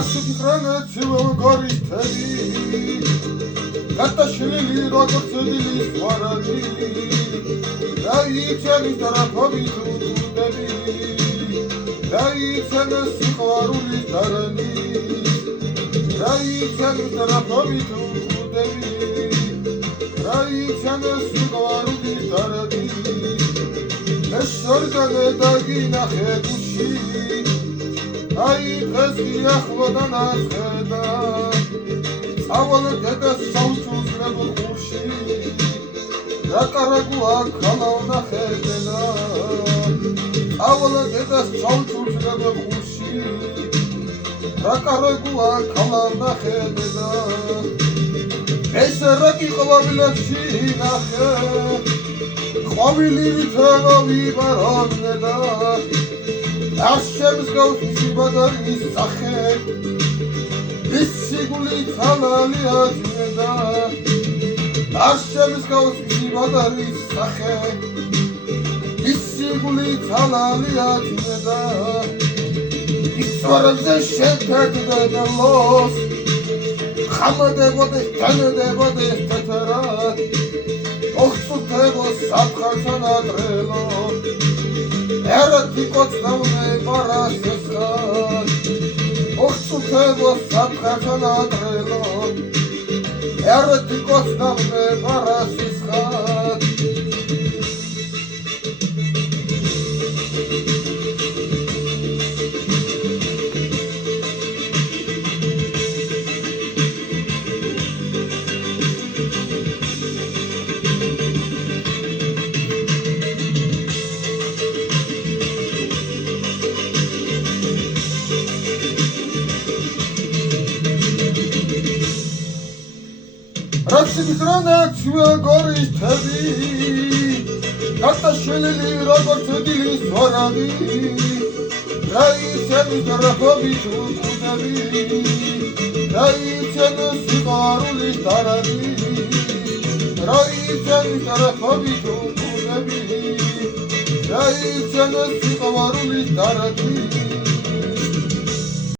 გასიფრანე ცივგორის თები გატაშლილი როგორც დილის ვარადი დაიცანის დრაფობით უდები დაიცანეს სიყვარულის დარანი დაიცანის დრაფობით უდები დაიცანეს სიყვარულის დარანი ეს ორგანე დაგინახე გუში აი დღეს გიახლოდა ნაცხედა წავალე დედას საუჩუქრებულ ყურში რა კარგია ქალავნა ხედელა წავალე დედას საუჩუქრებულ ყურში რა კარგია ქალავნა ხედელა ეს რა კი ყვავილებში ნახე ყვავილი თერავი ბარონედა Ашემს გავსიბადარის სახე ისიგული თალალი აწმედა Ашემს გავსიბადარის სახე ისიგული თალალი აწმედა ისვარზე შეთეთდა ლოს ხამადებოდეს თანადებოდეს თეთრად ოხსუთებოს საფხართან ადრელო Erati kocnavne parasesat Oxutebo satkhatan adrelo Erati kocnavne parasesat Ratsifrane ცივგორის თები გატაშლილი როგორც დილის ვარადი დაიცანის დრაფობით უდები დაიცანეს სიყვარულის დარანი დაიცანის დრაფობით უდები დაიცანეს სიყვარულის დარანი